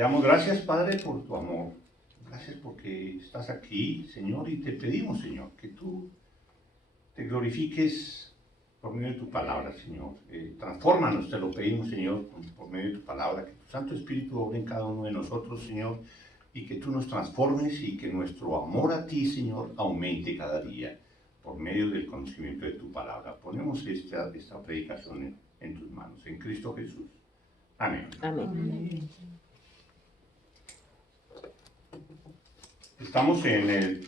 Te damos gracias, Padre, por tu amor. Gracias porque estás aquí, Señor, y te pedimos, Señor, que tú te glorifiques por medio de tu palabra, Señor. Transfórmanos, te lo pedimos, Señor, por medio de tu palabra, que tu Santo Espíritu obre en cada uno de nosotros, Señor, y que tú nos transformes y que nuestro amor a ti, Señor, aumente cada día por medio del conocimiento de tu palabra. Ponemos esta predicación en tus manos, en Cristo Jesús. Amén. Amén. Estamos en el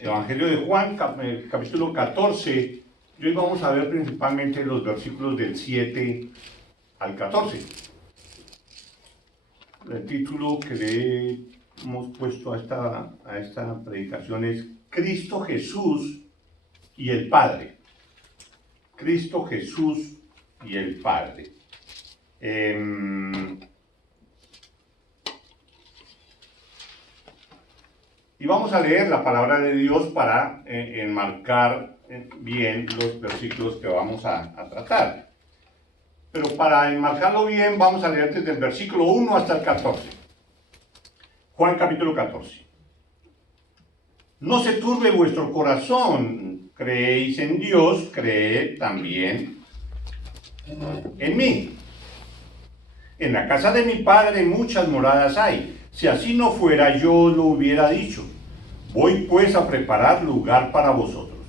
Evangelio de Juan, capítulo 14, y hoy vamos a ver principalmente los versículos del 7 al 14. El título que le hemos puesto a esta predicación es Cristo Jesús y el Padre. Cristo Jesús y el Padre. Y vamos a leer la palabra de Dios para enmarcar bien los versículos que vamos a tratar. Pero para enmarcarlo bien, vamos a leer desde el versículo 1 hasta el 14. Juan capítulo 14. No se turbe vuestro corazón, creéis en Dios, creed también en mí. En la casa de mi Padre muchas moradas hay. Si así no fuera, yo lo hubiera dicho. Voy pues a preparar lugar para vosotros.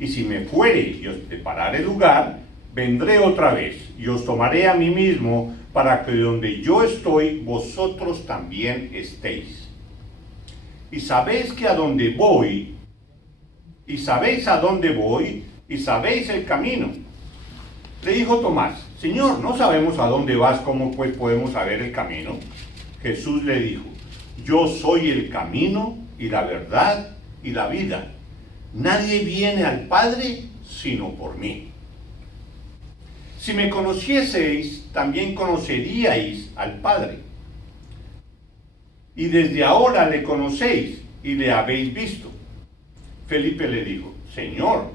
Y si me fuere y os preparare lugar, vendré otra vez y os tomaré a mí mismo, para que donde yo estoy, vosotros también estéis. Y sabéis que a dónde voy, y sabéis a dónde voy, y sabéis el camino. Le dijo Tomás: Señor, no sabemos a dónde vas, ¿cómo pues podemos saber el camino? Jesús le dijo: Yo soy el camino y la verdad y la vida. Nadie viene al Padre sino por mí. Si me conocieseis, también conoceríais al Padre. Y desde ahora le conocéis y le habéis visto. Felipe le dijo: Señor,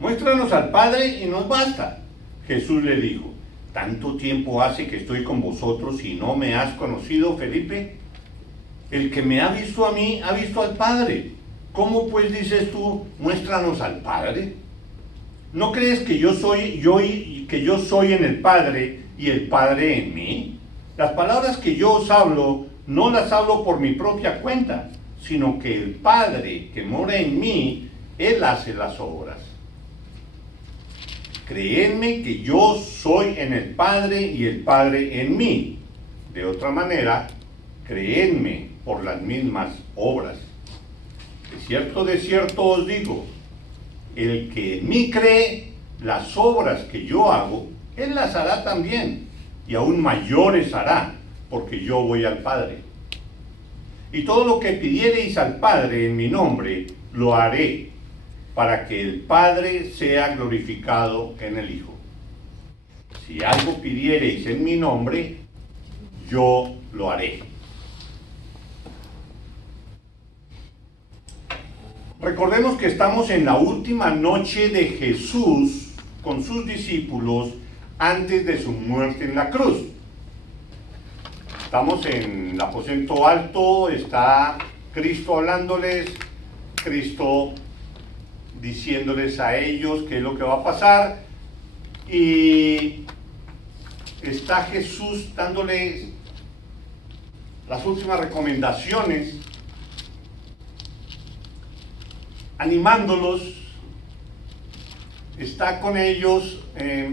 muéstranos al Padre y nos basta. Jesús le dijo: ¿Tanto tiempo hace que estoy con vosotros y no me has conocido, Felipe? El que me ha visto a mí, ha visto al Padre. ¿Cómo pues dices tú, muéstranos al Padre? ¿No crees que yo soy en el Padre y el Padre en mí? Las palabras que yo os hablo, no las hablo por mi propia cuenta, sino que el Padre que mora en mí, Él hace las obras. Creedme que yo soy en el Padre y el Padre en mí. De otra manera, creedme por las mismas obras. De cierto os digo, el que en mí cree, las obras que yo hago, él las hará también, y aún mayores hará, porque yo voy al Padre. Y todo lo que pidiereis al Padre en mi nombre, lo haré, para que el Padre sea glorificado en el Hijo. Si algo pidiereis en mi nombre, yo lo haré. Recordemos que estamos en la última noche de Jesús con sus discípulos antes de su muerte en la cruz. Estamos en el aposento alto, está Cristo hablándoles, Cristo diciéndoles a ellos qué es lo que va a pasar, y está Jesús dándoles las últimas recomendaciones, animándolos, está con ellos,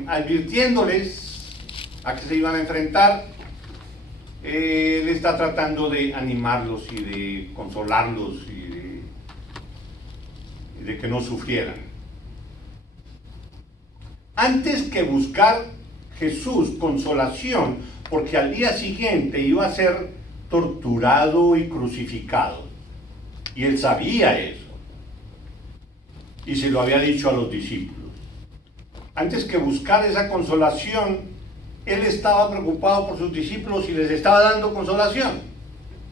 advirtiéndoles a que se iban a enfrentar. Él está tratando de animarlos y de consolarlos y de que no sufrieran. Antes que buscar Jesús consolación, porque al día siguiente iba a ser torturado y crucificado, y él sabía eso, y se lo había dicho a los discípulos. Antes que buscar esa consolación, él estaba preocupado por sus discípulos y les estaba dando consolación.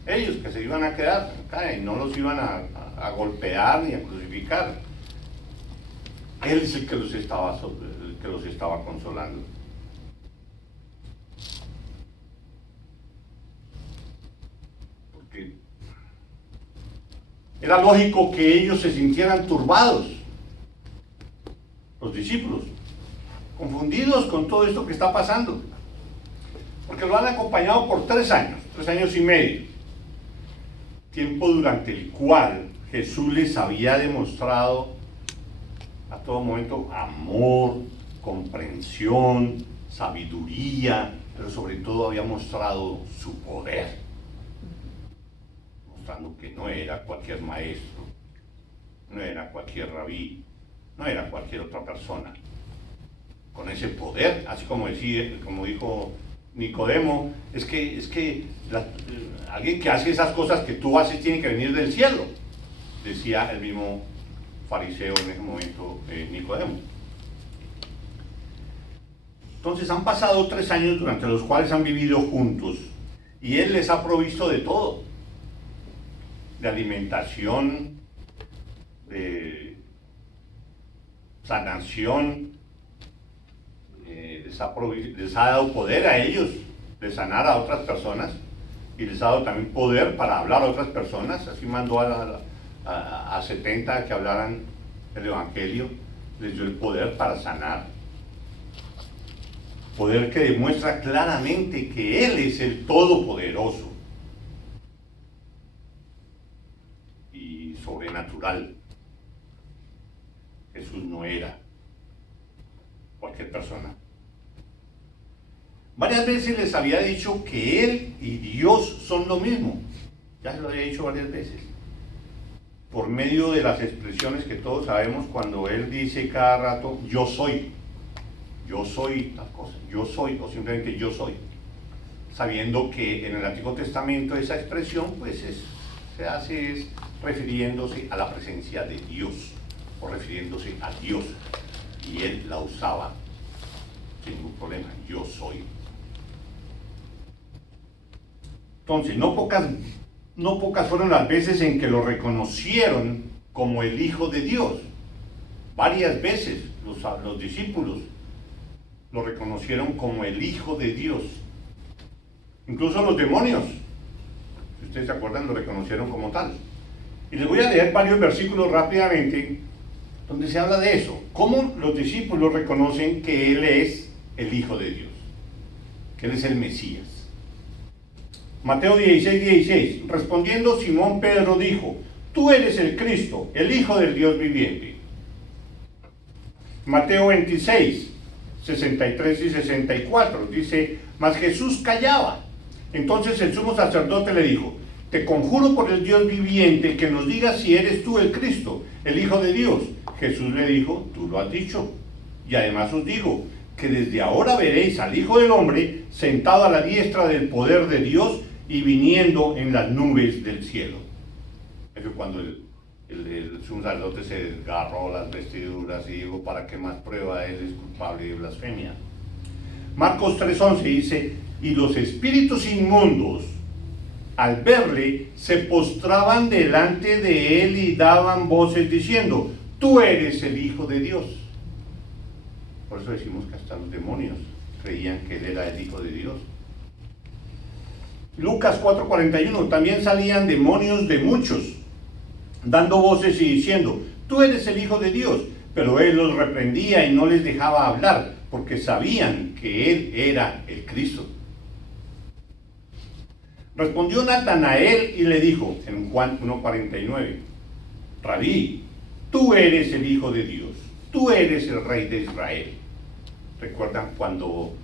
Ellos que se iban a quedar acá y no los iban a golpear ni a crucificar. Él es el que los estaba consolando. porque era lógico que ellos se sintieran turbados, los discípulos, confundidos con todo esto que está pasando, porque lo han acompañado por 3 años y medio, tiempo durante el cual Jesús les había demostrado a todo momento amor, comprensión, sabiduría, pero sobre todo había mostrado su poder, mostrando que no era cualquier maestro, no era cualquier rabí, no era cualquier otra persona. Con ese poder, así como dijo Nicodemo, es que alguien que hace esas cosas que tú haces tiene que venir del cielo, decía el mismo fariseo en ese momento, Nicodemo. Entonces han pasado 3 años durante los cuales han vivido juntos y Él les ha provisto de todo, de alimentación, de sanación, les ha dado poder a ellos de sanar a otras personas y les ha dado también poder para hablar a otras personas. Así mandó a 70 que hablaran el Evangelio, les dio el poder para sanar. Poder que demuestra claramente que Él es el Todopoderoso y sobrenatural. Jesús no era cualquier persona. Varias veces les había dicho que Él y Dios son lo mismo. Ya se lo había dicho varias veces. Por medio de las expresiones que todos sabemos cuando Él dice cada rato, yo soy tal cosa, yo soy, o simplemente yo soy. Sabiendo que en el Antiguo Testamento esa expresión pues se hace refiriéndose a la presencia de Dios, o refiriéndose a Dios. Y Él la usaba sin ningún problema, yo soy. Entonces, no pocas fueron las veces en que lo reconocieron como el Hijo de Dios. Varias veces los discípulos lo reconocieron como el Hijo de Dios. Incluso los demonios, si ustedes se acuerdan, lo reconocieron como tal. Y les voy a leer varios versículos rápidamente donde se habla de eso. Cómo los discípulos reconocen que Él es el Hijo de Dios, que Él es el Mesías. Mateo 16:16, respondiendo Simón Pedro dijo, tú eres el Cristo, el Hijo del Dios viviente. Mateo 26, 63 y 64, dice, mas Jesús callaba. Entonces el sumo sacerdote le dijo, te conjuro por el Dios viviente que nos digas si eres tú el Cristo, el Hijo de Dios. Jesús le dijo, tú lo has dicho. Y además os digo, que desde ahora veréis al Hijo del Hombre sentado a la diestra del poder de Dios y viniendo en las nubes del cielo. Eso es cuando el sumo sacerdote se desgarró las vestiduras y dijo, ¿para qué más prueba? Él es culpable de blasfemia. Marcos 3:11 dice, y los espíritus inmundos, al verle, se postraban delante de él y daban voces diciendo, tú eres el Hijo de Dios. Por eso decimos que hasta los demonios creían que Él era el Hijo de Dios. Lucas 4:41, también salían demonios de muchos, dando voces y diciendo, tú eres el Hijo de Dios. Pero Él los reprendía y no les dejaba hablar, porque sabían que Él era el Cristo. Respondió Natanael y le dijo, en Juan 1:49, Rabí, tú eres el Hijo de Dios, tú eres el Rey de Israel. ¿Recuerdan cuando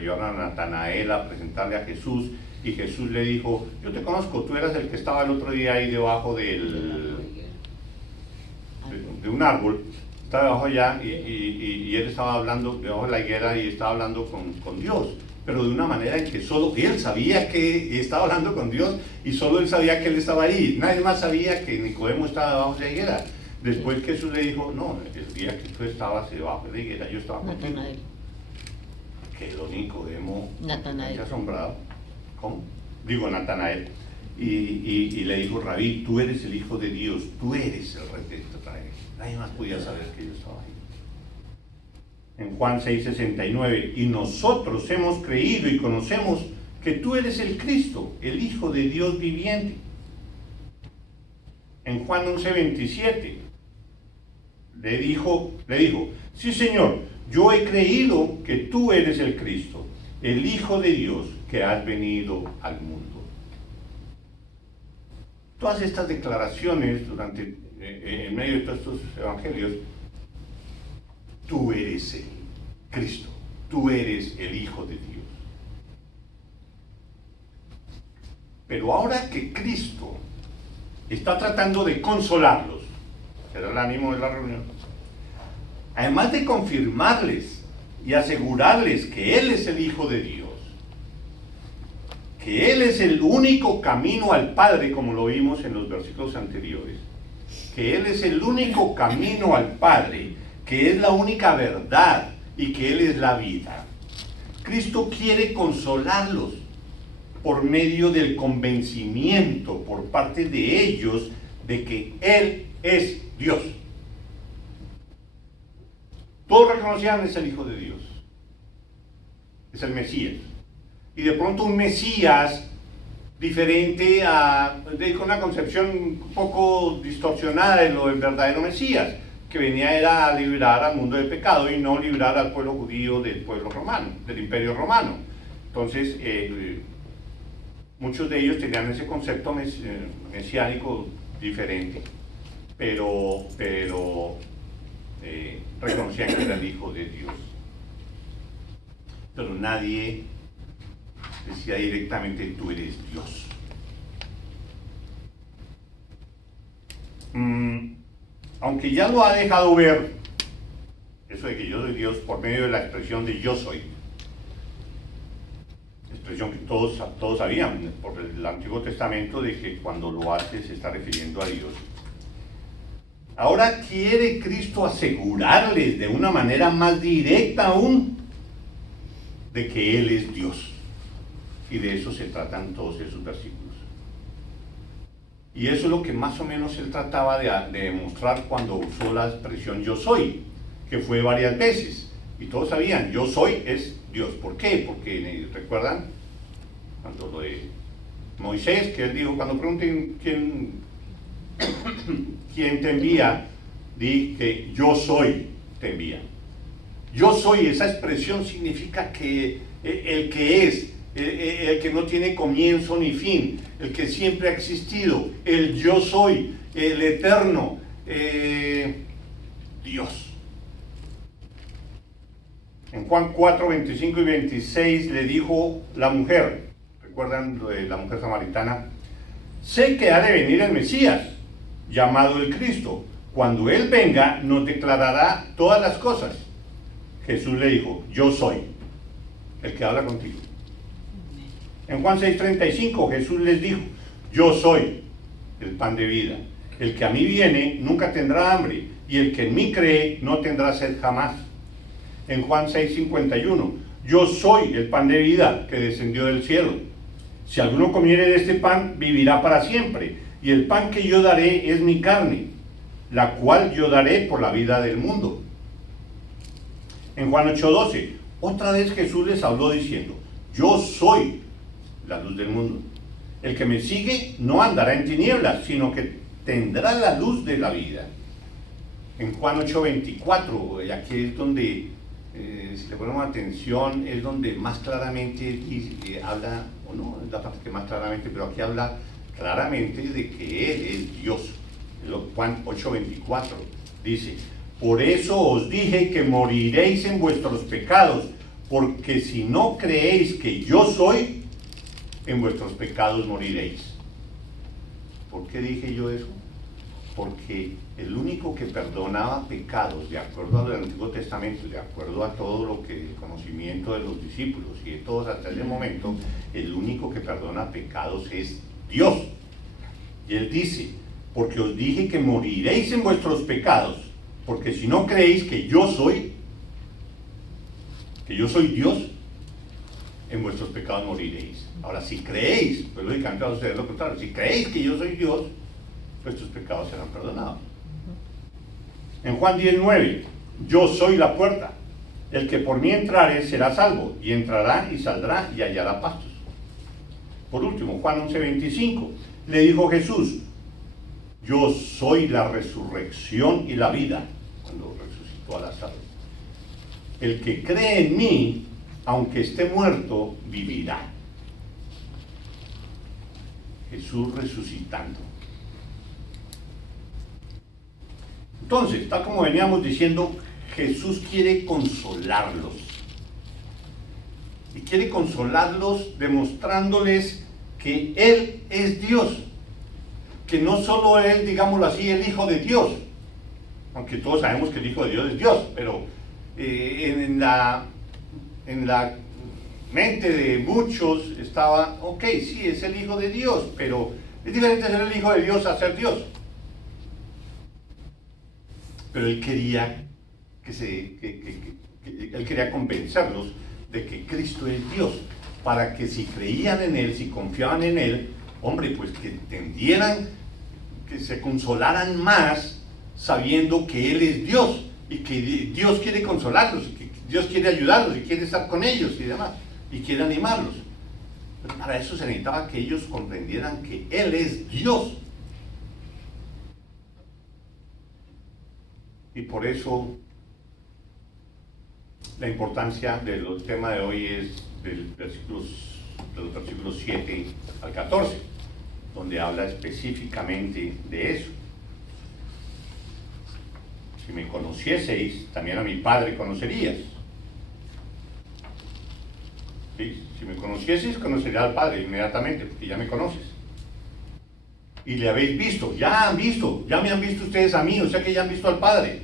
llevaron a Natanael a presentarle a Jesús y Jesús le dijo, yo te conozco, tú eras el que estaba el otro día ahí debajo de un árbol, estaba debajo allá y él estaba hablando debajo de la higuera y estaba hablando con Dios, pero de una manera en que solo él sabía que estaba hablando con Dios y solo él sabía que él estaba ahí, nadie más sabía que Nicodemo estaba debajo de la higuera. Después Jesús le dijo, no, el día que tú estabas debajo de la higuera, yo estaba contigo. Natanael. Quedó Nicodemo Natanael. asombrado. ¿Cómo? Digo Natanael. Y le dijo, Rabí, tú eres el Hijo de Dios, tú eres el Rey de Israel. Nadie más podía saber que yo estaba ahí. En Juan 6:69, y nosotros hemos creído y conocemos que tú eres el Cristo, el Hijo de Dios viviente. En Juan 11:27 le dijo, sí Señor, yo he creído que tú eres el Cristo, el Hijo de Dios que has venido al mundo. Todas estas declaraciones en medio de todos estos evangelios, tú eres el Cristo, tú eres el Hijo de Dios. Pero ahora que Cristo está tratando de consolarlos, será el ánimo de la reunión, además de confirmarles y asegurarles que Él es el Hijo de Dios, que Él es el único camino al Padre, como lo vimos en los versículos anteriores, que Él es el único camino al Padre, que es la única verdad y que Él es la vida. Cristo quiere consolarlos por medio del convencimiento por parte de ellos de que Él es Dios. Todos reconocían es el Hijo de Dios, es el Mesías. Y de pronto un Mesías diferente con una concepción un poco distorsionada de lo del verdadero Mesías, que era a librar al mundo del pecado y no librar al pueblo judío del pueblo romano, del imperio romano. Entonces, muchos de ellos tenían ese concepto mesiánico diferente, pero reconocían que era el Hijo de Dios. Pero nadie decía directamente, tú eres Dios. Aunque ya lo ha dejado ver, eso de que yo soy Dios, por medio de la expresión de yo soy, expresión que todos sabían por el Antiguo Testamento, de que cuando lo hace se está refiriendo a Dios. Ahora quiere Cristo asegurarles de una manera más directa aún de que Él es Dios. Y de eso se tratan todos esos versículos. Y eso es lo que más o menos él trataba de demostrar cuando usó la expresión yo soy, que fue varias veces. Y todos sabían, yo soy es Dios. ¿Por qué? Porque, ¿recuerdan? Cuando lo de Moisés, que él dijo, cuando pregunten quién te envía, di que yo soy te envía. Yo soy, esa expresión significa que el que es, el que no tiene comienzo ni fin, el que siempre ha existido, el yo soy, el eterno, Dios. En Juan 4, 25 y 26 le dijo la mujer, ¿recuerdan lo de la mujer samaritana? Sé que ha de venir el Mesías, llamado el Cristo. Cuando Él venga, nos declarará todas las cosas. Jesús le dijo, yo soy el que habla contigo. En Juan 6:35 Jesús les dijo, yo soy el pan de vida. El que a mí viene nunca tendrá hambre, y el que en mí cree no tendrá sed jamás. En Juan 6:51, yo soy el pan de vida que descendió del cielo. Si alguno comiere de este pan, vivirá para siempre, y el pan que yo daré es mi carne, la cual yo daré por la vida del mundo. En Juan 8:12, otra vez Jesús les habló diciendo, yo soy la luz del mundo. El que me sigue no andará en tinieblas, sino que tendrá la luz de la vida. En Juan 8:24, aquí es donde, si le ponemos atención, es donde más claramente habla, o no, es la parte que más claramente, pero aquí habla claramente de que Él es Dios. Juan 8:24 dice, por eso os dije que moriréis en vuestros pecados, porque si no creéis que yo soy, en vuestros pecados moriréis. ¿Por qué dije yo eso? Porque el único que perdonaba pecados, de acuerdo al Antiguo Testamento, de acuerdo a todo lo que el conocimiento de los discípulos y de todos hasta ese momento, el único que perdona pecados es Dios. Y Él dice, porque os dije que moriréis en vuestros pecados, porque si no creéis que yo soy Dios, en vuestros pecados moriréis. Ahora, si creéis, pues lógicamente va a suceder lo contrario. Si creéis que yo soy Dios, vuestros pecados serán perdonados. En Juan 10:9, yo soy la puerta. El que por mí entrare será salvo, y entrará y saldrá y hallará pastos. Por último, Juan 11:25, le dijo Jesús: yo soy la resurrección y la vida, cuando resucitó a Lázaro. El que cree en mí, aunque esté muerto, vivirá. Jesús resucitando. Entonces, tal como veníamos diciendo, Jesús quiere consolarlos. Y quiere consolarlos demostrándoles que Él es Dios. Que no solo es, digámoslo así, el Hijo de Dios. Aunque todos sabemos que el Hijo de Dios es Dios, pero en la mente de muchos estaba, ok, sí, es el Hijo de Dios, pero es diferente ser el Hijo de Dios a ser Dios. Pero Él quería Él quería convencerlos de que Cristo es Dios, para que si creían en Él, si confiaban en Él, hombre, pues que entendieran, que se consolaran más sabiendo que Él es Dios y que Dios quiere consolarlos, y que Dios quiere ayudarlos y quiere estar con ellos y demás, y quiere animarlos. Pero para eso se necesitaba que ellos comprendieran que Él es Dios. Y por eso la importancia del tema de hoy es de los versículos 7 al 14, donde habla específicamente de eso. Si me conocieseis, también a mi Padre conocerías. ¿Sí? Si me conocieseis, conocería al Padre inmediatamente, porque ya me conoces. Y le habéis visto, ya me han visto ustedes a mí, o sea que ya han visto al Padre.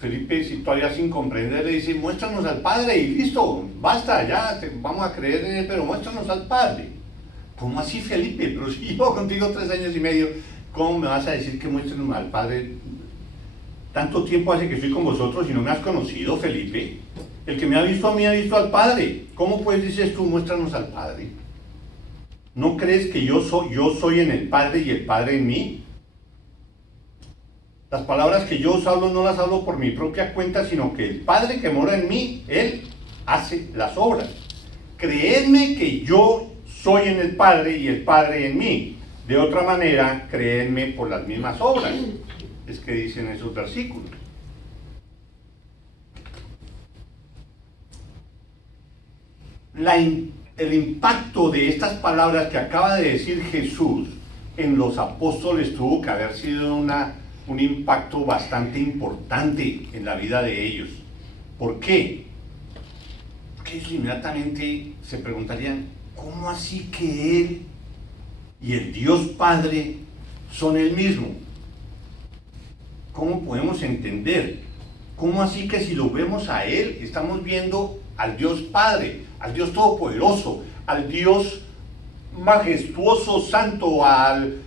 Felipe, si todavía sin comprender, le dice: muéstranos al Padre y listo, basta, ya vamos a creer en Él, pero muéstranos al Padre. ¿Cómo así, Felipe? Pero si llevo contigo 3 años y medio, ¿cómo me vas a decir que muéstranos al Padre? Tanto tiempo hace que estoy con vosotros y no me has conocido, Felipe. El que me ha visto a mí ha visto al Padre. ¿Cómo pues dices tú, muéstranos al Padre? ¿No crees que yo soy en el Padre y el Padre en mí? Las palabras que yo os hablo no las hablo por mi propia cuenta, sino que el Padre que mora en mí, Él hace las obras. Creedme que yo soy en el Padre y el Padre en mí. De otra manera, creedme por las mismas obras. Es que dicen esos versículos. El impacto de estas palabras que acaba de decir Jesús en los apóstoles tuvo que haber sido un impacto bastante importante en la vida de ellos. ¿Por qué? Porque ellos inmediatamente se preguntarían: ¿cómo así que Él y el Dios Padre son el mismo? ¿Cómo podemos entender? ¿Cómo así que si lo vemos a Él, estamos viendo al Dios Padre, al Dios Todopoderoso, al Dios majestuoso, santo, al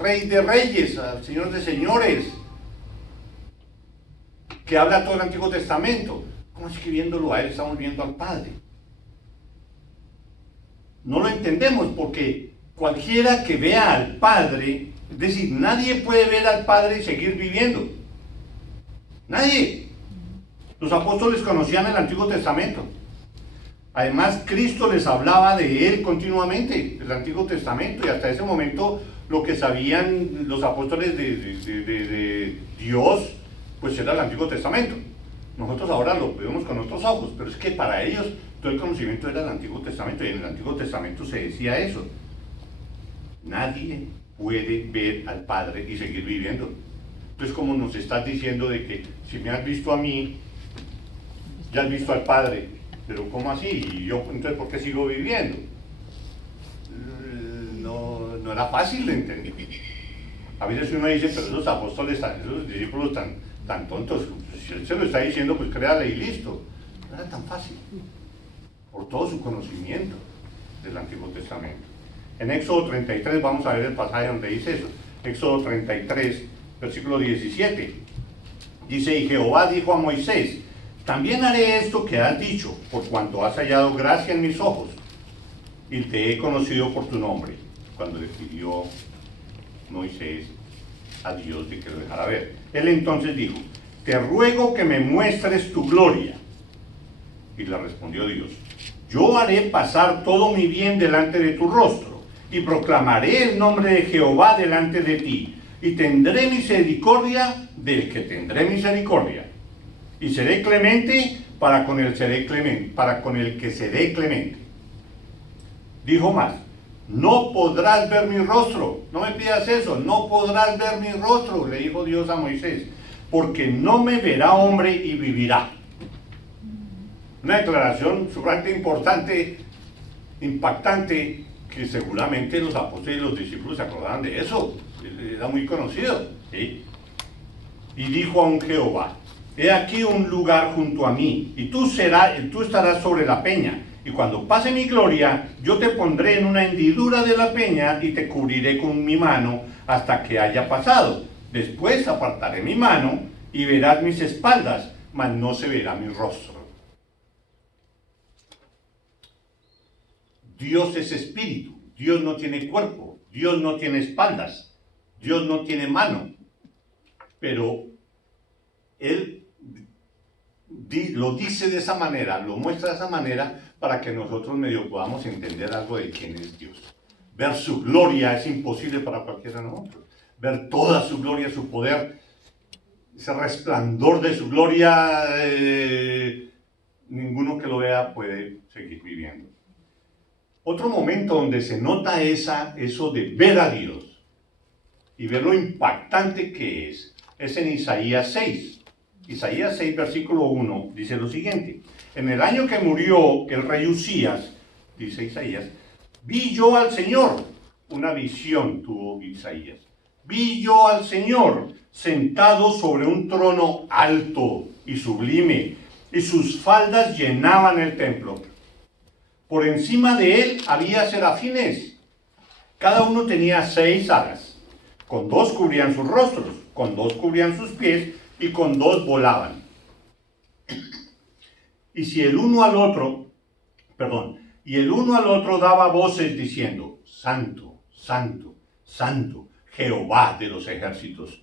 Rey de Reyes, al Señor de Señores, que habla todo el Antiguo Testamento? ¿Cómo es que viéndolo a Él estamos viendo al Padre? No lo entendemos, porque cualquiera que vea al Padre, es decir, nadie puede ver al Padre y seguir viviendo. Nadie. Los apóstoles conocían el Antiguo Testamento. Además, Cristo les hablaba de Él continuamente, del Antiguo Testamento, y hasta ese momento lo que sabían los apóstoles de Dios, pues era el Antiguo Testamento. Nosotros ahora lo vemos con otros ojos, pero es que para ellos todo el conocimiento era el Antiguo Testamento, y en el Antiguo Testamento se decía eso: nadie puede ver al Padre y seguir viviendo. Entonces, como nos estás diciendo de que si me has visto a mí, ya has visto al Padre, pero ¿cómo así? ¿Y yo entonces por qué sigo viviendo? No era fácil de entender. A veces uno dice: pero esos apóstoles, esos discípulos tan tontos, si Él se lo está diciendo, pues créale y listo. No era tan fácil, por todo su conocimiento del Antiguo Testamento. En Éxodo 33 vamos a ver el pasaje donde dice eso. Éxodo 33, versículo 17. Dice: y Jehová dijo a Moisés: también haré esto que has dicho, por cuanto has hallado gracia en mis ojos, y te he conocido por tu nombre. Cuando le pidió Moisés a Dios de que lo dejara ver, Él entonces dijo: te ruego que me muestres tu gloria. Y le respondió Dios: yo haré pasar todo mi bien delante de tu rostro, y proclamaré el nombre de Jehová delante de ti, y tendré misericordia del que tendré misericordia, y seré clemente para con el que seré clemente. Dijo más, no podrás ver mi rostro, no me pidas eso, no podrás ver mi rostro, le dijo Dios a Moisés, porque no me verá hombre y vivirá. Una declaración sumamente importante, impactante, que seguramente los apóstoles y los discípulos se acordaban de eso, era muy conocido, ¿sí? Y dijo a un Jehová, he aquí un lugar junto a mí, y tú estarás sobre la peña, y cuando pase mi gloria, yo te pondré en una hendidura de la peña, y te cubriré con mi mano hasta que haya pasado. Después apartaré mi mano, y verás mis espaldas, mas no se verá mi rostro. Dios es espíritu, Dios no tiene cuerpo, Dios no tiene espaldas, Dios no tiene mano, pero Él lo dice de esa manera, lo muestra de esa manera para que nosotros medio podamos entender algo de quién es Dios. Ver su gloria es imposible para cualquiera de nosotros. Ver toda su gloria, su poder, ese resplandor de su gloria, ninguno que lo vea puede seguir viviendo. Otro momento donde se nota eso de ver a Dios y ver lo impactante que es en Isaías 6. Isaías 6, versículo 1, dice lo siguiente. En el año que murió el rey Usías, dice Isaías, vi yo al Señor, una visión tuvo Isaías. Vi yo al Señor sentado sobre un trono alto y sublime, y sus faldas llenaban el templo. Por encima de él había serafines. Cada uno tenía 6 alas. Con 2 cubrían sus rostros, con 2 cubrían sus pies y con 2 volaban. Y el uno al otro daba voces diciendo, Santo, Santo, Santo, Jehová de los ejércitos.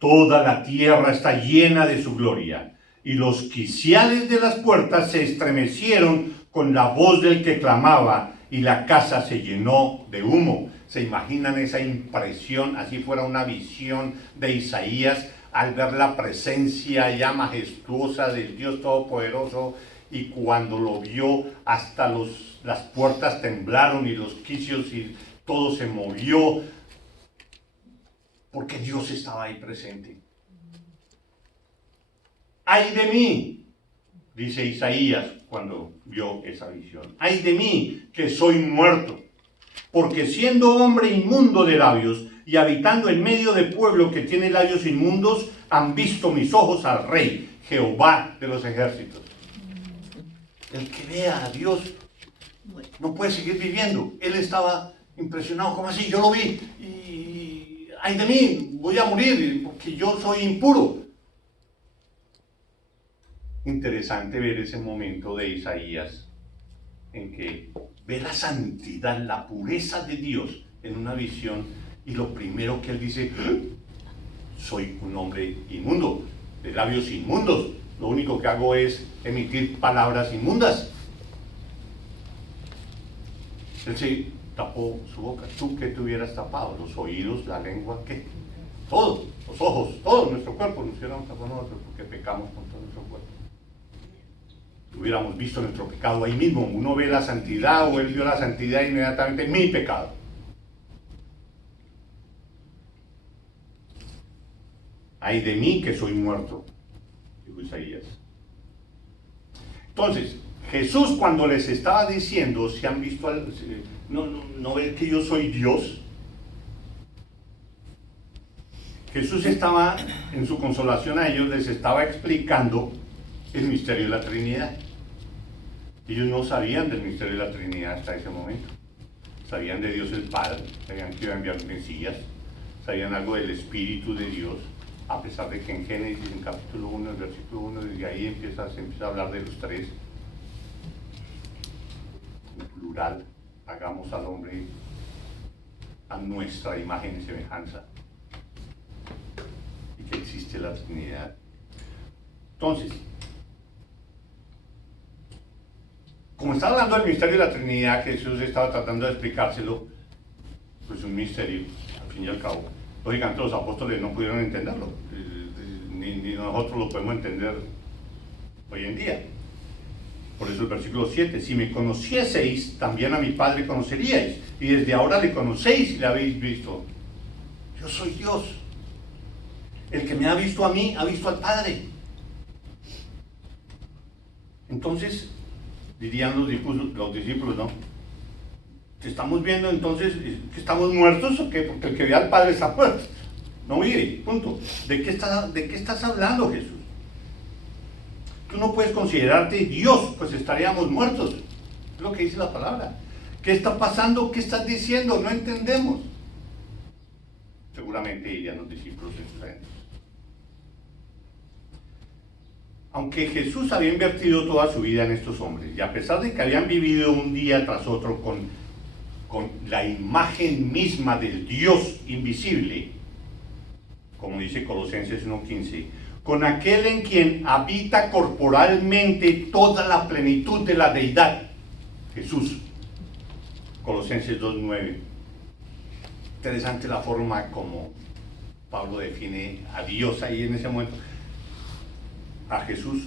Toda la tierra está llena de su gloria. Y los quiciales de las puertas se estremecieron con la voz del que clamaba, y la casa se llenó de humo. ¿Se imaginan esa impresión, así fuera una visión de Isaías, al ver la presencia ya majestuosa del Dios Todopoderoso? Y cuando lo vio, hasta las puertas temblaron y los quicios y todo se movió, porque Dios estaba ahí presente. ¡Ay de mí!, dice Isaías cuando vio esa visión. ¡Ay de mí, que soy muerto! Porque siendo hombre inmundo de labios y habitando en medio de pueblo que tiene labios inmundos, han visto mis ojos al Rey, Jehová de los ejércitos. El que vea a Dios no puede seguir viviendo. Él estaba impresionado, ¿cómo así? Yo lo vi y ¡ay de mí! Voy a morir porque yo soy impuro. Interesante ver ese momento de Isaías en que ve la santidad, la pureza de Dios en una visión, y lo primero que él dice, soy un hombre inmundo, de labios inmundos, lo único que hago es emitir palabras inmundas. Él se tapó su boca. ¿Tú qué te hubieras tapado? Los oídos, la lengua, ¿qué? Todo, los ojos, todo nuestro cuerpo nos hubiéramos tapado nosotros porque pecamos con todo nuestro cuerpo. Hubiéramos visto nuestro pecado ahí mismo. Uno ve la santidad, o él vio la santidad, inmediatamente mi pecado. Ay de mí que soy muerto, dijo Isaías. Entonces, Jesús, cuando les estaba diciendo, si han visto, no ven que yo soy Dios. Jesús estaba en su consolación a ellos, les estaba explicando el misterio de la Trinidad. Ellos no sabían del misterio de la Trinidad hasta ese momento. Sabían de Dios el Padre, sabían que iba a enviar un Mesías, sabían algo del Espíritu de Dios, a pesar de que en Génesis, en capítulo 1, el versículo 1, desde ahí se empieza a hablar de los 3. En plural, hagamos al hombre a nuestra imagen y semejanza. Y que existe la Trinidad. Entonces, como estaba hablando del misterio de la Trinidad, Jesús estaba tratando de explicárselo, pues un misterio, al fin y al cabo. Lógicamente los apóstoles no pudieron entenderlo, ni nosotros lo podemos entender hoy en día. Por eso el versículo 7, si me conocieseis, también a mi Padre conoceríais, y desde ahora le conocéis y le habéis visto. Yo soy Dios. El que me ha visto a mí, ha visto al Padre. Entonces, dirían los discípulos, ¿no? ¿Te estamos viendo entonces que estamos muertos o qué? Porque el que ve al Padre está muerto. No vive, punto. ¿De qué estás hablando, Jesús? Tú no puedes considerarte Dios, pues estaríamos muertos. Es lo que dice la palabra. ¿Qué está pasando? ¿Qué estás diciendo? No entendemos. Seguramente dirían los discípulos en sus adentros. Aunque Jesús había invertido toda su vida en estos hombres, y a pesar de que habían vivido un día tras otro con la imagen misma del Dios invisible, como dice Colosenses 1:15, con aquel en quien habita corporalmente toda la plenitud de la deidad, Jesús, Colosenses 2:9. Interesante la forma como Pablo define a Dios ahí en ese momento, a Jesús,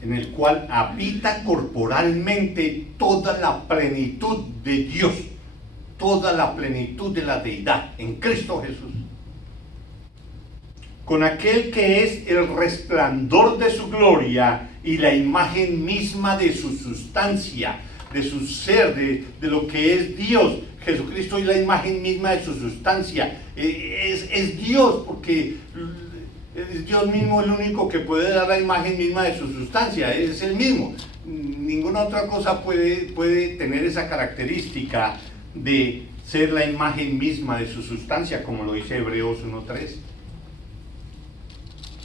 en el cual habita corporalmente toda la plenitud de Dios, toda la plenitud de la deidad, en Cristo Jesús. Con aquel que es el resplandor de su gloria y la imagen misma de su sustancia, de su ser, de lo que es Dios. Jesucristo es la imagen misma de su sustancia. Es Dios, porque es Dios mismo el único que puede dar la imagen misma de su sustancia, es el mismo. Ninguna otra cosa puede tener esa característica de ser la imagen misma de su sustancia, como lo dice Hebreos 1:3.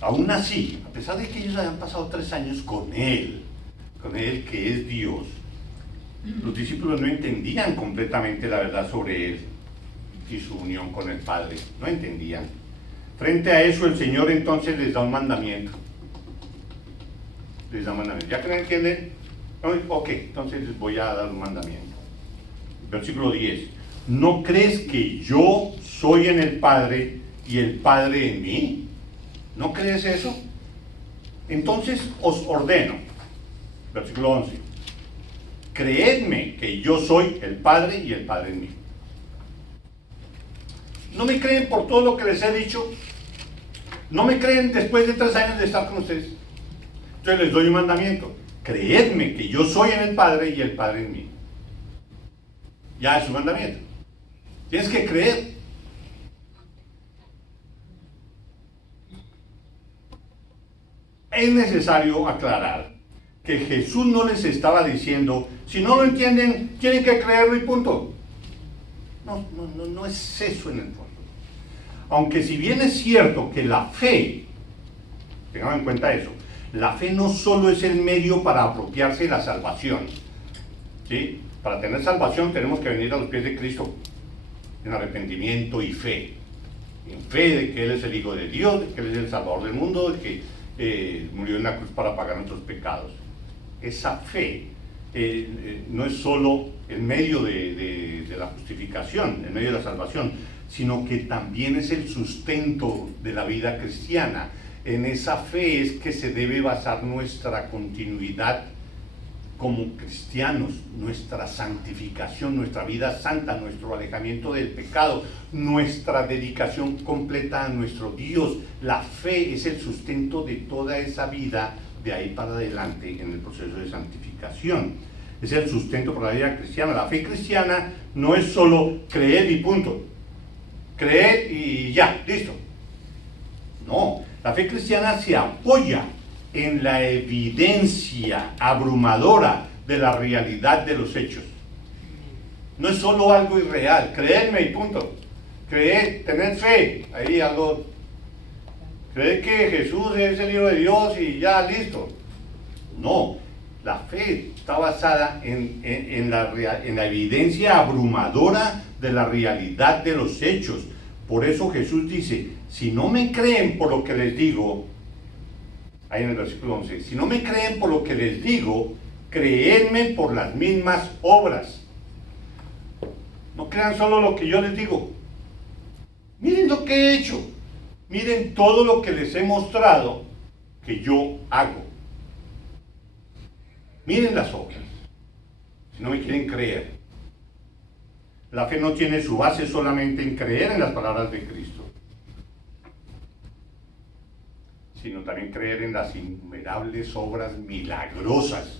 Aún así, a pesar de que ellos habían pasado 3 años con Él que es Dios, los discípulos no entendían completamente la verdad sobre Él y su unión con el Padre, no entendían. Frente a eso, el Señor entonces les da un mandamiento. ¿Ya que no entienden? Ok, entonces les voy a dar un mandamiento. Versículo 10. ¿No crees que yo soy en el Padre y el Padre en mí? ¿No crees eso? Entonces os ordeno. Versículo 11. Creedme que yo soy el Padre y el Padre en mí. ¿No me creen por todo lo que les he dicho? ¿No me creen después de 3 años de estar con ustedes? Entonces les doy un mandamiento. Creedme que yo soy en el Padre y el Padre en mí. Ya es un mandamiento. Tienes que creer. Es necesario aclarar que Jesús no les estaba diciendo, si no lo entienden, tienen que creerlo y punto. No es eso en el fondo. Aunque si bien es cierto que la fe, tengamos en cuenta eso, la fe no solo es el medio para apropiarse de la salvación, ¿sí? Para tener salvación tenemos que venir a los pies de Cristo en arrepentimiento y fe. En fe de que Él es el Hijo de Dios, de que Él es el Salvador del mundo, de que murió en la cruz para pagar nuestros pecados. Esa fe no es solo el medio de la justificación, el medio de la salvación, sino que también es el sustento de la vida cristiana. En esa fe es que se debe basar nuestra continuidad como cristianos, nuestra santificación, nuestra vida santa, nuestro alejamiento del pecado, nuestra dedicación completa a nuestro Dios. La fe es el sustento de toda esa vida de ahí para adelante en el proceso de santificación. Es el sustento para la vida cristiana. La fe cristiana no es solo creer y punto. Creer y ya, listo. No, la fe cristiana se apoya en la evidencia abrumadora de la realidad de los hechos. No es solo algo irreal, creedme y punto. Creer, tener fe, ahí algo. Creer que Jesús es el Hijo de Dios y ya, listo. No, la fe está basada en la evidencia abrumadora de la realidad de los hechos. Por eso Jesús dice, si no me creen por lo que les digo, ahí en el versículo 11, si no me creen por lo que les digo, creedme por las mismas obras. No crean solo lo que yo les digo. Miren lo que he hecho. Miren todo lo que les he mostrado que yo hago. Miren las obras. Si no me quieren creer. La fe no tiene su base solamente en creer en las palabras de Cristo, sino también creer en las innumerables obras milagrosas,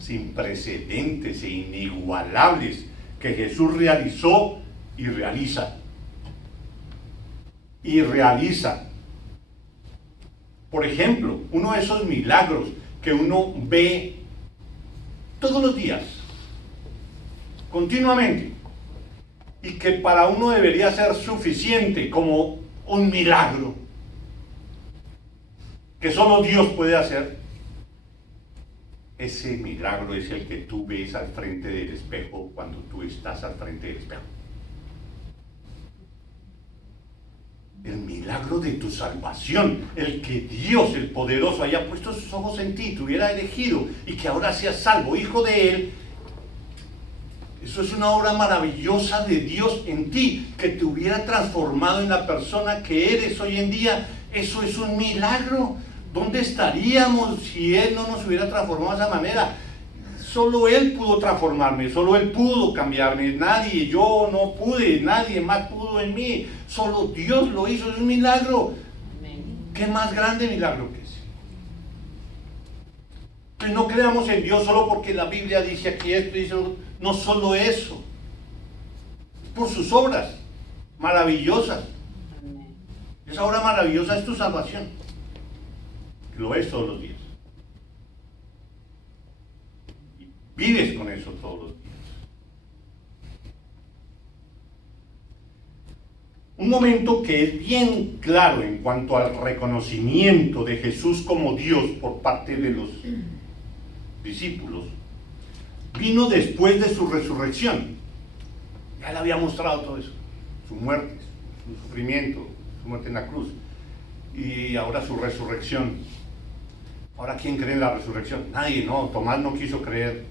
sin precedentes e inigualables que Jesús realizó y realiza. Y realiza. Por ejemplo, uno de esos milagros que uno ve todos los días, continuamente, y que para uno debería ser suficiente como un milagro que solo Dios puede hacer. Ese milagro es el que tú ves al frente del espejo cuando tú estás al frente del espejo. El milagro de tu salvación, el que Dios, el poderoso, haya puesto sus ojos en ti, te hubiera elegido y que ahora seas salvo, hijo de Él. Eso es una obra maravillosa de Dios en ti, que te hubiera transformado en la persona que eres hoy en día. Eso es un milagro. ¿Dónde estaríamos si Él no nos hubiera transformado de esa manera? Solo Él pudo transformarme, solo Él pudo cambiarme. Nadie, yo no pude, nadie más pudo en mí. Solo Dios lo hizo, es un milagro. ¿Qué más grande milagro que ese? Entonces no creamos en Dios solo porque la Biblia dice aquí esto y dice, no solo eso, por sus obras maravillosas. Esa obra maravillosa es tu salvación. Lo ves todos los días. Y vives con eso todos los días. Un momento que es bien claro en cuanto al reconocimiento de Jesús como Dios por parte de los discípulos, vino después de su resurrección. Ya le había mostrado todo eso, su muerte, su sufrimiento, su muerte en la cruz, y ahora su resurrección. Ahora, ¿quién cree en la resurrección? Nadie, no. Tomás no quiso creer.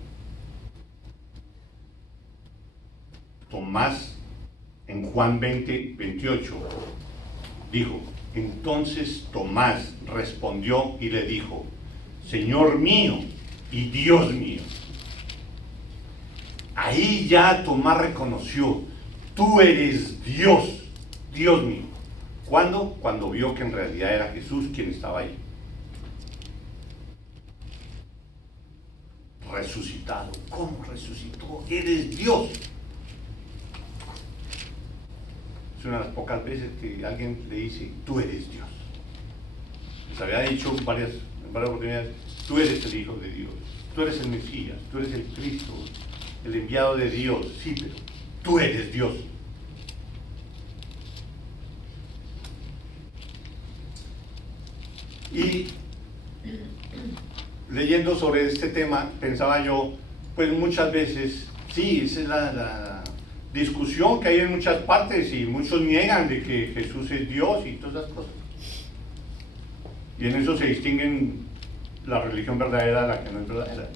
Tomás, en Juan 20:28, dijo: entonces Tomás respondió y le dijo: Señor mío y Dios mío. Ahí ya Tomás reconoció: tú eres Dios, Dios mío. ¿Cuándo? Cuando vio que en realidad era Jesús quien estaba ahí. Resucitado. ¿Cómo resucitó? Eres Dios. Es una de las pocas veces que alguien le dice: tú eres Dios. Les había dicho en varias oportunidades: tú eres el Hijo de Dios, tú eres el Mesías, tú eres el Cristo, el enviado de Dios. Sí, pero tú eres Dios. Y leyendo sobre este tema, pensaba yo, pues muchas veces, sí, esa es la discusión que hay en muchas partes, y muchos niegan de que Jesús es Dios y todas esas cosas. Y en eso se distinguen la religión verdadera de la que no es verdadera.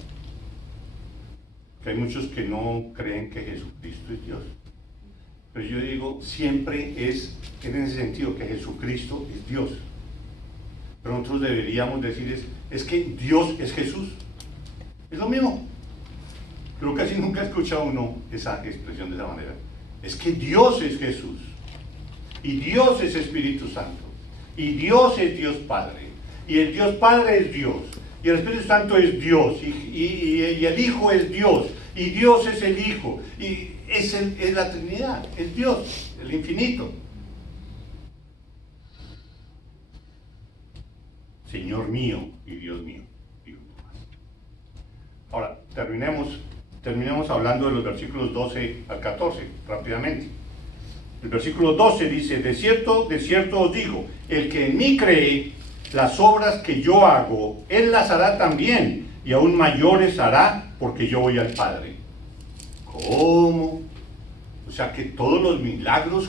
Que hay muchos que no creen que Jesucristo es Dios. Pero yo digo, siempre es en ese sentido, que Jesucristo es Dios. Pero nosotros deberíamos decir es que Dios es Jesús. Es lo mismo. Pero casi nunca he escuchado uno esa expresión de esa manera. Es que Dios es Jesús. Y Dios es Espíritu Santo. Y Dios es Dios Padre. Y el Dios Padre es Dios. Y el Espíritu Santo es Dios. Y el Hijo es Dios. Y Dios es el Hijo. Y es la Trinidad. Es Dios, el infinito. Señor mío y Dios mío, dijo Tomás. Ahora, terminemos hablando de los versículos 12 al 14, rápidamente. El versículo 12 dice: de cierto os digo, el que en mí cree, las obras que yo hago, él las hará también, y aún mayores hará, porque yo voy al Padre. ¿Cómo? O sea que todos los milagros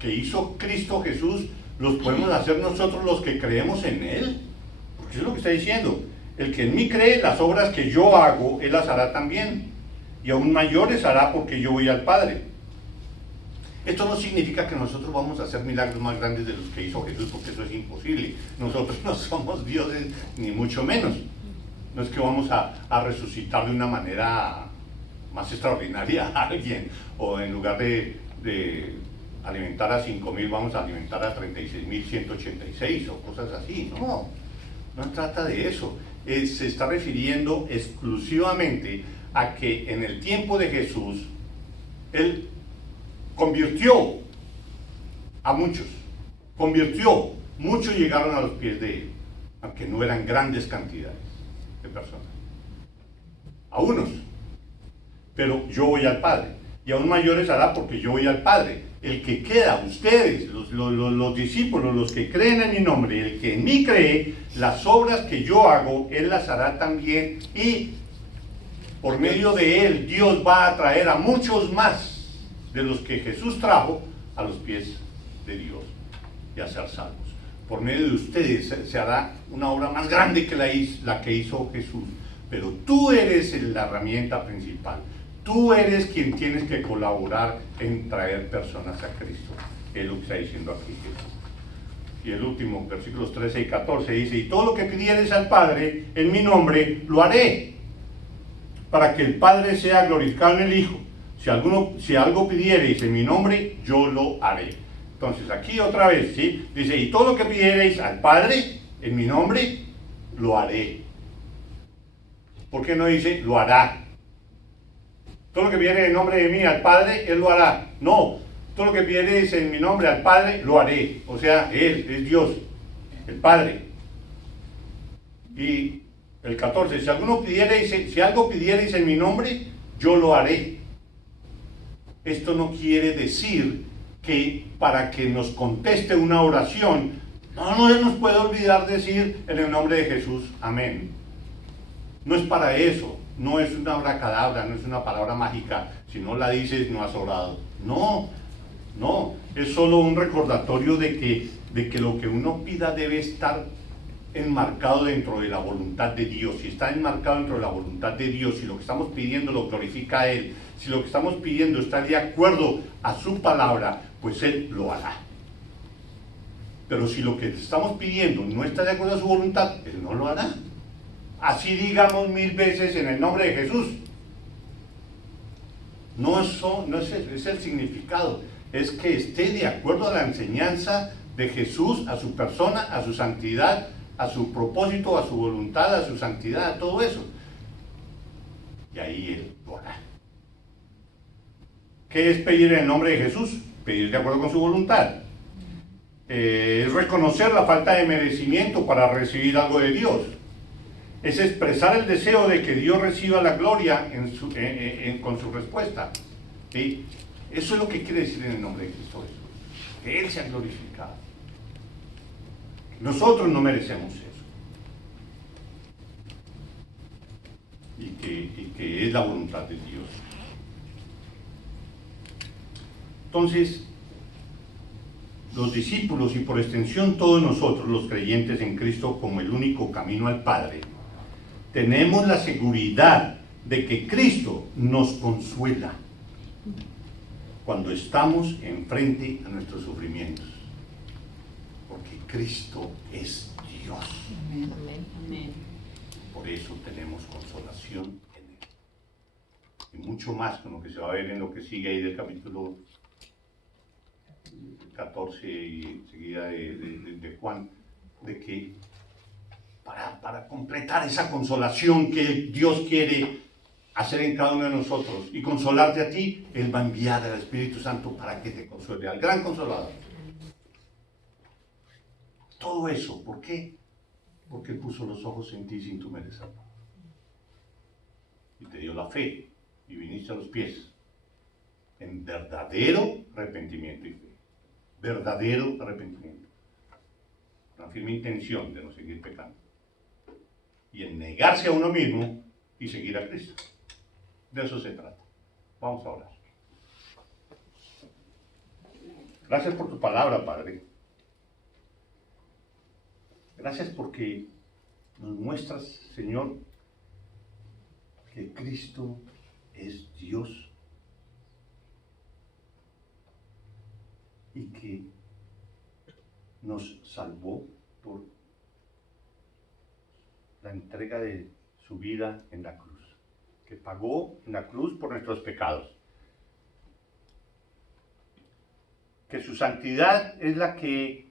que hizo Cristo Jesús, los podemos hacer nosotros los que creemos en Él. Porque eso es lo que está diciendo. El que en mí cree, las obras que yo hago, él las hará también. Y aún mayores hará porque yo voy al Padre. Esto no significa que nosotros vamos a hacer milagros más grandes de los que hizo Jesús, porque eso es imposible. Nosotros no somos dioses, ni mucho menos. No es que vamos a resucitar de una manera más extraordinaria a alguien, o en lugar de alimentar a 5.000 vamos a alimentar a 36.186 o cosas así. No, no trata de eso. Se está refiriendo exclusivamente a que en el tiempo de Jesús, Él convirtió a muchos, muchos llegaron a los pies de Él, aunque no eran grandes cantidades de personas, a unos, pero yo voy al Padre, y aún mayores hará porque yo voy al Padre. El que queda, ustedes, los discípulos, los que creen en mi nombre, el que en mí cree, las obras que yo hago, Él las hará también, y por medio de Él, Dios va a traer a muchos más de los que Jesús trajo a los pies de Dios y a ser salvos. Por medio de ustedes se hará una obra más grande que la que hizo Jesús, pero tú eres la herramienta principal. Tú eres quien tienes que colaborar en traer personas a Cristo. Es lo que está diciendo aquí Jesús. Y el último, versículos 13 y 14, dice: y todo lo que pidieres al Padre en mi nombre, lo haré, para que el Padre sea glorificado en el Hijo. Si algo pidiereis en mi nombre, yo lo haré. Entonces aquí otra vez, ¿sí? Dice: y todo lo que pidiereis al Padre en mi nombre, lo haré. ¿Por qué no dice lo hará? Todo lo que pidiereis en nombre de mí al Padre, Él lo hará. No, todo lo que pidiereis en mi nombre al Padre, lo haré. O sea, Él es Dios, el Padre. Y el 14, si algo pidiereis en mi nombre, yo lo haré. Esto no quiere decir que para que nos conteste una oración, no nos puede olvidar decir en el nombre de Jesús, amén. No es para eso, no es una abracadabra, no es una palabra mágica. Si no la dices, no has orado. No, es solo un recordatorio de que lo que uno pida debe estar enmarcado dentro de la voluntad de Dios. Si está enmarcado dentro de la voluntad de Dios, si lo que estamos pidiendo lo glorifica a Él, si lo que estamos pidiendo está de acuerdo a su palabra, pues Él lo hará. Pero si lo que estamos pidiendo no está de acuerdo a su voluntad, Él no lo hará. Así digamos 1000 veces en el nombre de Jesús. No es el significado, es que esté de acuerdo a la enseñanza de Jesús, a su persona, a su santidad, a su propósito, a su voluntad, a su santidad, a todo eso. Y ahí Él lo hará. ¿Qué es pedir en el nombre de Jesús? Pedir de acuerdo con su voluntad. Es reconocer la falta de merecimiento para recibir algo de Dios. Es expresar el deseo de que Dios reciba la gloria con su respuesta. ¿Sí? Eso es lo que quiere decir en el nombre de Cristo Jesús. Que Él sea glorificado. Nosotros no merecemos eso. Y que es la voluntad de Dios. Entonces, los discípulos y por extensión todos nosotros, los creyentes en Cristo como el único camino al Padre, tenemos la seguridad de que Cristo nos consuela cuando estamos enfrente a nuestros sufrimientos. Porque Cristo es Dios. Amén. Amén. Por eso tenemos consolación en Él. Y mucho más con lo que se va a ver en lo que sigue ahí del capítulo 14 y enseguida de Juan, de que para completar esa consolación que Dios quiere hacer en cada uno de nosotros y consolarte a ti, Él va a enviar al Espíritu Santo para que te consuele, al gran consolador. Todo eso, ¿por qué? Porque Él puso los ojos en ti sin tu merecerlo. Y te dio la fe y viniste a los pies en verdadero arrepentimiento y fe. Verdadero arrepentimiento. Una firme intención de no seguir pecando. Y en negarse a uno mismo y seguir a Cristo. De eso se trata. Vamos a orar. Gracias por tu palabra, Padre. Gracias porque nos muestras, Señor, que Cristo es Dios y que nos salvó por la entrega de su vida en la cruz, que pagó en la cruz por nuestros pecados, que su santidad es la que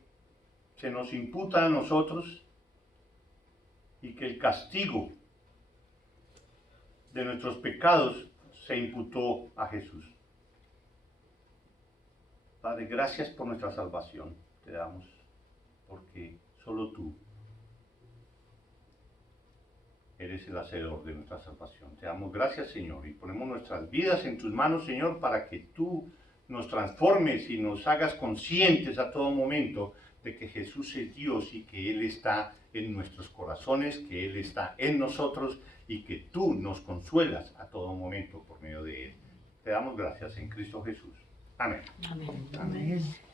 se nos imputa a nosotros y que el castigo de nuestros pecados se imputó a Jesús. Padre, gracias por nuestra salvación, te damos, porque solo tú eres el hacedor de nuestra salvación. Te damos gracias, Señor, y ponemos nuestras vidas en tus manos, Señor, para que tú nos transformes y nos hagas conscientes a todo momento de que Jesús es Dios y que Él está en nuestros corazones, que Él está en nosotros y que tú nos consuelas a todo momento por medio de Él. Te damos gracias en Cristo Jesús. Amén. Amén. Amén.